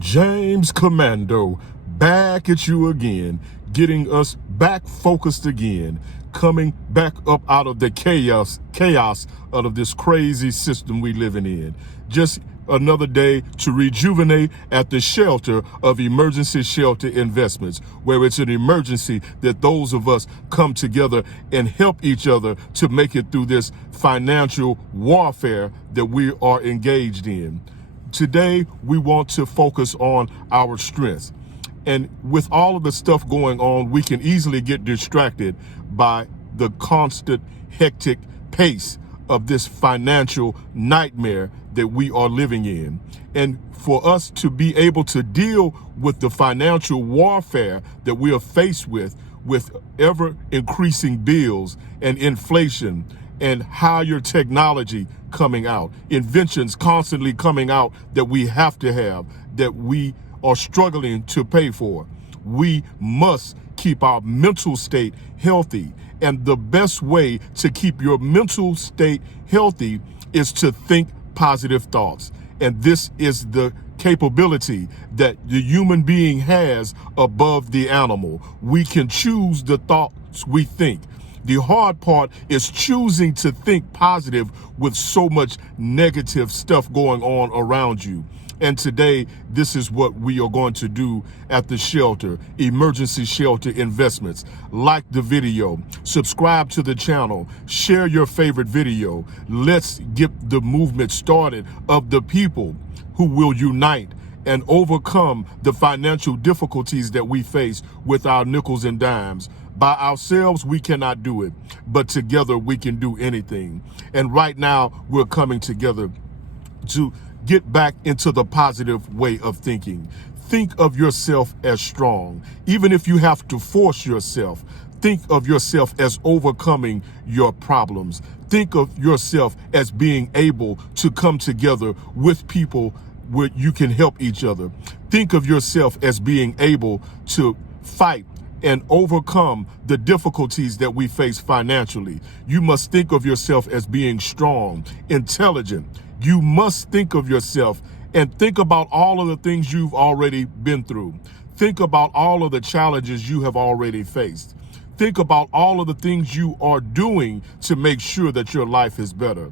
James Commando, back at you again, getting us back focused again, coming back up out of the chaos out of this crazy system we living in. Just another day to rejuvenate at the shelter of Emergency Shelter Investments, where it's an emergency that those of us come together and help each other to make it through this financial warfare that we are engaged in. Today, we want to focus on our strengths. And with all of the stuff going on, we can easily get distracted by the constant hectic pace of this financial nightmare that we are living in. And for us to be able to deal with the financial warfare that we are faced with ever increasing bills and inflation and higher technology coming out, inventions constantly coming out that we have to have, that we are struggling to pay for. We must keep our mental state healthy. And the best way to keep your mental state healthy is to think positive thoughts. And this is the capability that the human being has above the animal. We can choose the thoughts we think. The hard part is choosing to think positive with so much negative stuff going on around you. And today, this is what we are going to do at the shelter, Emergency Shelter Investments. Like the video, subscribe to the channel, share your favorite video. Let's get the movement started of the people who will unite and overcome the financial difficulties that we face with our nickels and dimes. By ourselves, we cannot do it, but together we can do anything. And right now, we're coming together to get back into the positive way of thinking. Think of yourself as strong. Even if you have to force yourself, think of yourself as overcoming your problems. Think of yourself as being able to come together with people where you can help each other. Think of yourself as being able to fight and overcome the difficulties that we face financially. You must think of yourself as being strong, intelligent. You must think of yourself and think about all of the things you've already been through. Think about all of the challenges you have already faced. Think about all of the things you are doing to make sure that your life is better.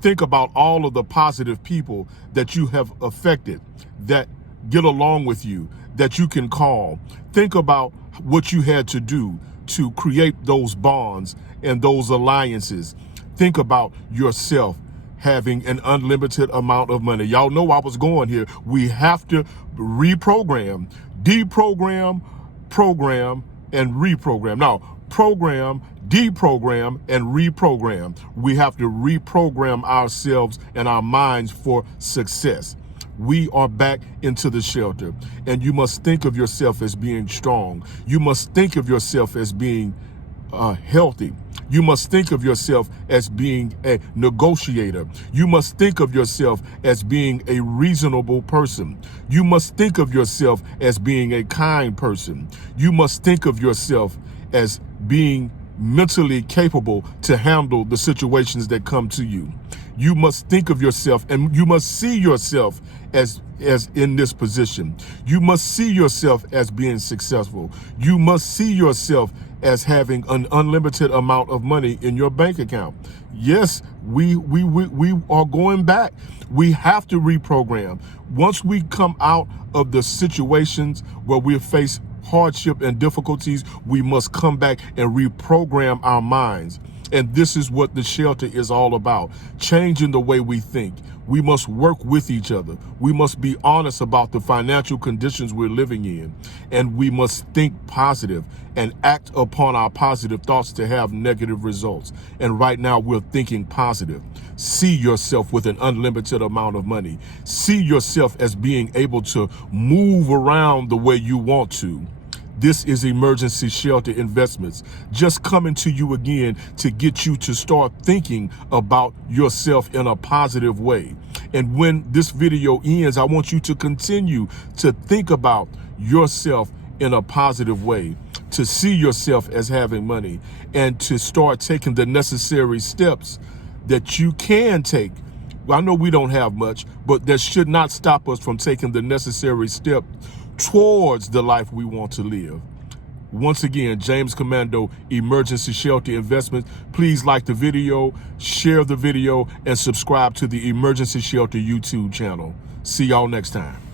Think about all of the positive people that you have affected, that get along with you, that you can call. Think about what you had to do to create those bonds and those alliances. Think about yourself having an unlimited amount of money. Y'all know I was going here. We have to reprogram, deprogram, program, and reprogram. Now, program, deprogram, and reprogram. We have to reprogram ourselves and our minds for success. We are back into the shelter, and you must think of yourself as being strong. You must think of yourself as being healthy. You must think of yourself as being a negotiator. You must think of yourself as being a reasonable person. You must think of yourself as being a kind person. You must think of yourself as being mentally capable to handle the situations that come to you. You must think of yourself and you must see yourself as in this position. You must see yourself as being successful. You must see yourself as having an unlimited amount of money in your bank account. Yes, we are going back. We have to reprogram. Once we come out of the situations where we face hardship and difficulties, we must come back and reprogram our minds. And this is what the shelter is all about, changing the way we think. We must work with each other. We must be honest about the financial conditions we're living in. And we must think positive and act upon our positive thoughts to have negative results. And right now we're thinking positive. See yourself with an unlimited amount of money. See yourself as being able to move around the way you want to. This is Emergency Shelter Investments, just coming to you again to get you to start thinking about yourself in a positive way. And when this video ends, I want you to continue to think about yourself in a positive way, to see yourself as having money, and to start taking the necessary steps that you can take I know we don't have much, but that should not stop us from taking the necessary step towards the life we want to live. Once again, James Commando, Emergency Shelter Investments. Please like the video, share the video, and subscribe to the Emergency Shelter YouTube channel. See y'all next time.